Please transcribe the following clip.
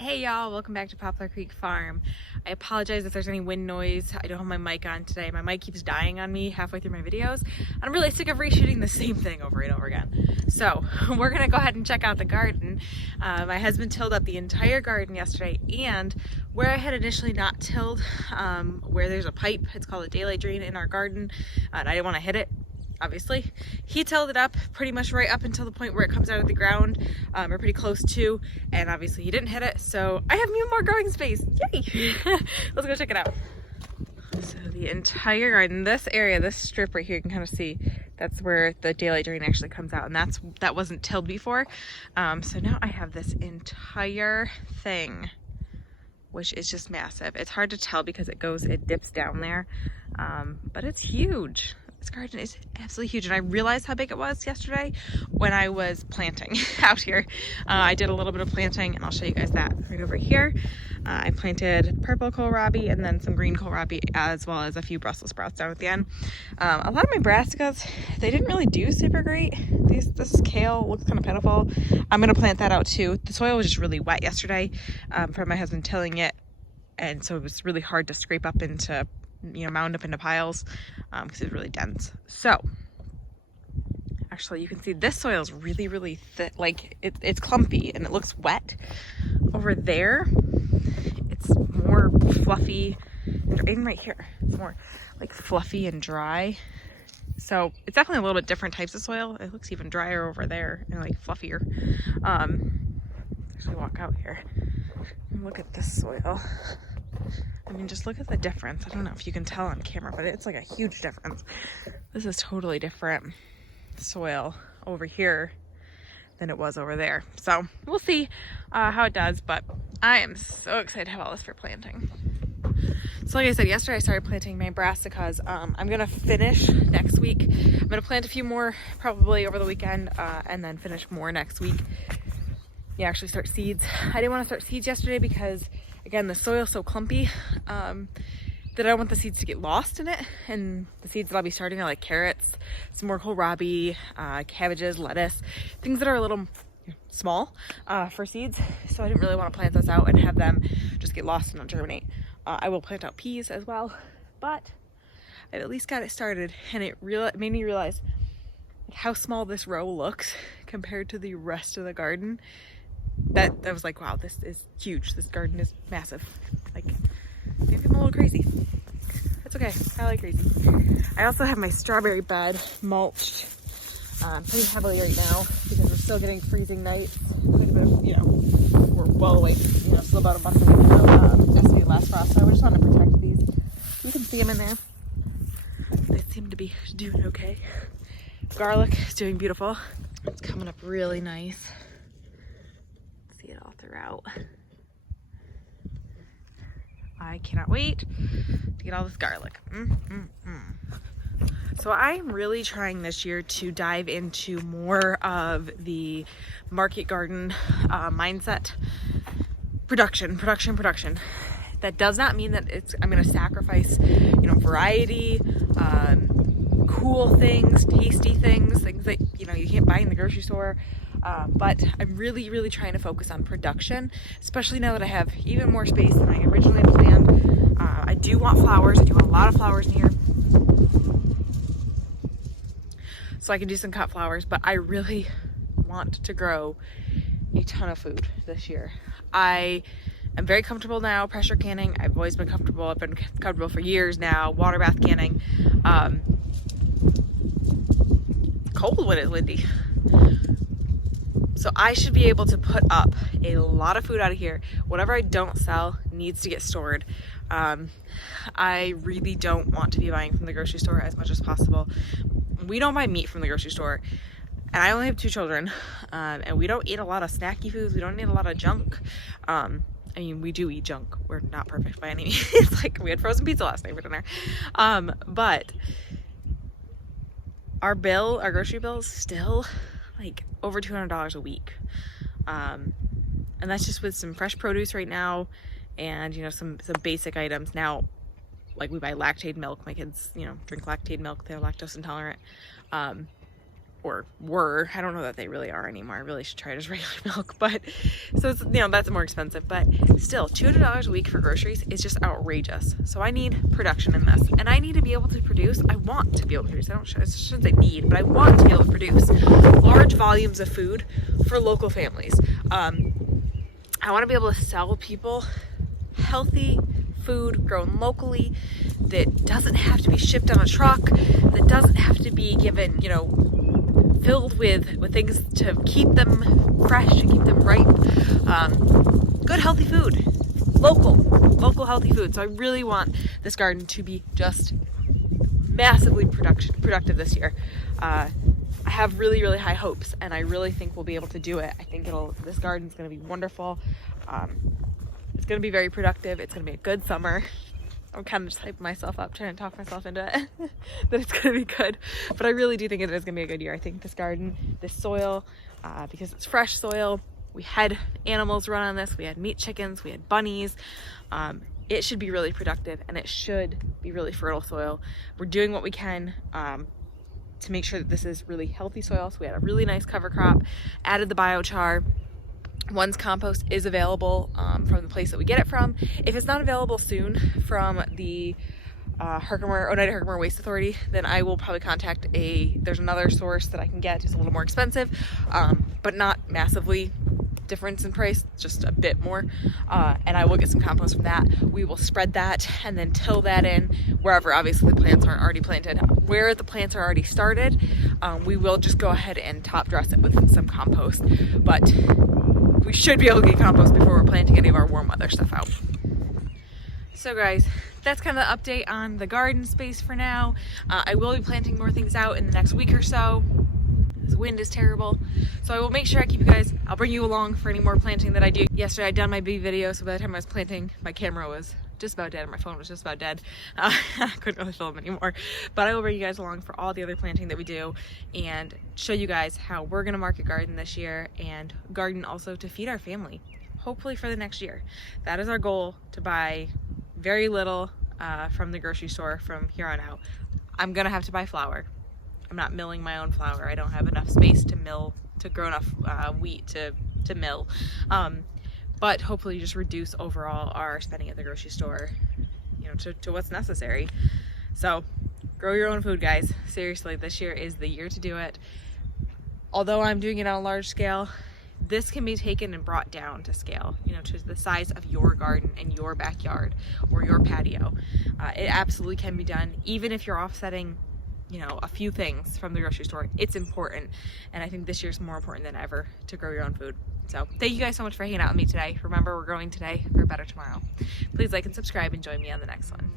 Hey y'all, welcome back to Poplar Creek Farm. I apologize if there's any wind noise. I don't have my mic on today. My mic keeps dying on me halfway through my videos. I'm really sick of reshooting the same thing over and over again. So we're gonna go ahead and check out the garden. My husband tilled up the entire garden yesterday, and where I had initially not tilled, where there's a pipe, it's called a daylight drain in our garden, and I didn't want to hit it. Obviously, he tilled it up pretty much right up until the point where it comes out of the ground, or pretty close to, and obviously he didn't hit it, so I have even more growing space. Yay! Let's go check it out. So the entire garden, this area, this strip right here, you can kind of see that's where the daylight drain actually comes out, and that wasn't tilled before. So now I have this entire thing, which is just massive. It's hard to tell because it dips down there, but it's huge. This garden is absolutely huge, and I realized how big it was yesterday when I was planting out here. I did a little bit of planting, and I'll show you guys that right over here. I planted purple kohlrabi and then some green kohlrabi, as well as a few Brussels sprouts down at the end. A lot of my brassicas, they didn't really do super great. This kale looks kind of pitiful. I'm going to plant that out too. The soil was just really wet yesterday from my husband tilling it, and so it was really hard to scrape up into, mound up into piles because it's really dense. So actually you can see this soil is really, really thick. Like it's clumpy and it looks wet. Over there, it's more fluffy, and right here, it's more like fluffy and dry. So it's definitely a little bit different types of soil. It looks even drier over there and like fluffier. Actually walk out here and look at this soil. I mean, just look at the difference. I don't know if you can tell on camera, but it's like a huge difference. This is totally different soil over here than it was over there. So we'll see how it does, but I am so excited to have all this for planting. So like I said, yesterday I started planting my brassicas. I'm gonna finish next week. I'm gonna plant a few more probably over the weekend, and then finish more next week. Yeah, actually start seeds. I didn't want to start seeds yesterday because, again, the soil's so clumpy that I don't want the seeds to get lost in it. And the seeds that I'll be starting are like carrots, some more kohlrabi, cabbages, lettuce, things that are a little small for seeds. So I didn't really want to plant those out and have them just get lost and not germinate. I will plant out peas as well, but I've at least got it started, and it made me realize how small this row looks compared to the rest of the garden. That was like, wow, this is huge. This garden is massive. Like, maybe I'm a little crazy. It's okay. I like crazy. I also have my strawberry bed mulched pretty heavily right now because we're still getting freezing nights. Quite a bit of, we're well away, still about a month away from estimated last frost. So I just want to protect these. You can see them in there. They seem to be doing okay. Garlic is doing beautiful. It's coming up really nice. See it all throughout. I cannot wait to get all this garlic. So I'm really trying this year to dive into more of the market garden mindset. Production. That does not mean that I'm going to sacrifice, variety, cool things, tasty things that, you can't buy in the grocery store. But I'm really, really trying to focus on production, especially now that I have even more space than I originally planned. I do want flowers. I do want a lot of flowers in here, so I can do some cut flowers, but I really want to grow a ton of food this year. I am very comfortable now pressure canning. I've always been comfortable. I've been comfortable for years now, water bath canning. Cold when it's windy. So I should be able to put up a lot of food out of here. Whatever I don't sell needs to get stored. I really don't want to be buying from the grocery store as much as possible. We don't buy meat from the grocery store, and I only have 2 children, and we don't eat a lot of snacky foods. We don't eat a lot of junk. We do eat junk. We're not perfect by any means. Like, we had frozen pizza last night for dinner. But our grocery bill is still like over $200 a week. And that's just with some fresh produce right now, and some basic items. Now, like, we buy Lactaid milk. My kids, drink Lactaid milk. They're lactose intolerant. or were. I don't know that they really are anymore. I really should try it as regular milk, but so it's, you know, that's more expensive, but still $200 a week for groceries is just outrageous. So I need production in this, and I need to be able to produce. I want to be able to produce. I shouldn't say need, but I want to be able to produce large volumes of food for local families. I want to be able to sell people healthy food grown locally that doesn't have to be shipped on a truck, that doesn't have to be given, you know, filled with things to keep them fresh, to keep them ripe. Good healthy food, local healthy food. So I really want this garden to be just massively productive this year. I have really, really high hopes, and I really think we'll be able to do it. I think this garden's going to be wonderful. It's going to be very productive. It's going to be a good summer. I'm kind of just hyping myself up, trying to talk myself into it, that it's going to be good. But I really do think it is going to be a good year. I think this garden, this soil, because it's fresh soil, we had animals run on this, we had meat chickens, we had bunnies. It should be really productive, and it should be really fertile soil. We're doing what we can to make sure that this is really healthy soil. So we had a really nice cover crop, added the biochar. One's compost is available from the place that we get it from. If it's not available soon from the Oneida Herkimer Waste Authority, then I will probably contact there's another source that I can get. It's a little more expensive, but not massively difference in price, just a bit more. And I will get some compost from that. We will spread that and then till that in wherever obviously the plants aren't already planted. Where the plants are already started, we will just go ahead and top dress it with some compost. But we should be able to get compost before we're planting any of our warm weather stuff out. So guys, that's kind of the update on the garden space for now. I will be planting more things out in the next week or so. This wind is terrible. So I will make sure I keep you guys, I'll bring you along for any more planting that I do. Yesterday I'd done my bee video, so by the time I was planting, my camera was just about dead and my phone was just about dead. I couldn't really film anymore. But I will bring you guys along for all the other planting that we do and show you guys how we're gonna market garden this year and garden also to feed our family, hopefully for the next year. That is our goal, to buy very little from the grocery store from here on out. I'm gonna have to buy flour. I'm not milling my own flour. I don't have enough space to grow enough wheat to mill. But hopefully just reduce overall our spending at the grocery store, you know, to what's necessary. So grow your own food, guys. Seriously, this year is the year to do it. Although I'm doing it on a large scale, this can be taken and brought down to scale, you know, to the size of your garden and your backyard or your patio. It absolutely can be done, even if you're offsetting, you know, a few things from the grocery store. It's important, and I think this year's more important than ever to grow your own food. So thank you guys so much for hanging out with me today. Remember, we're growing today for a better tomorrow. Please like and subscribe and join me on the next one.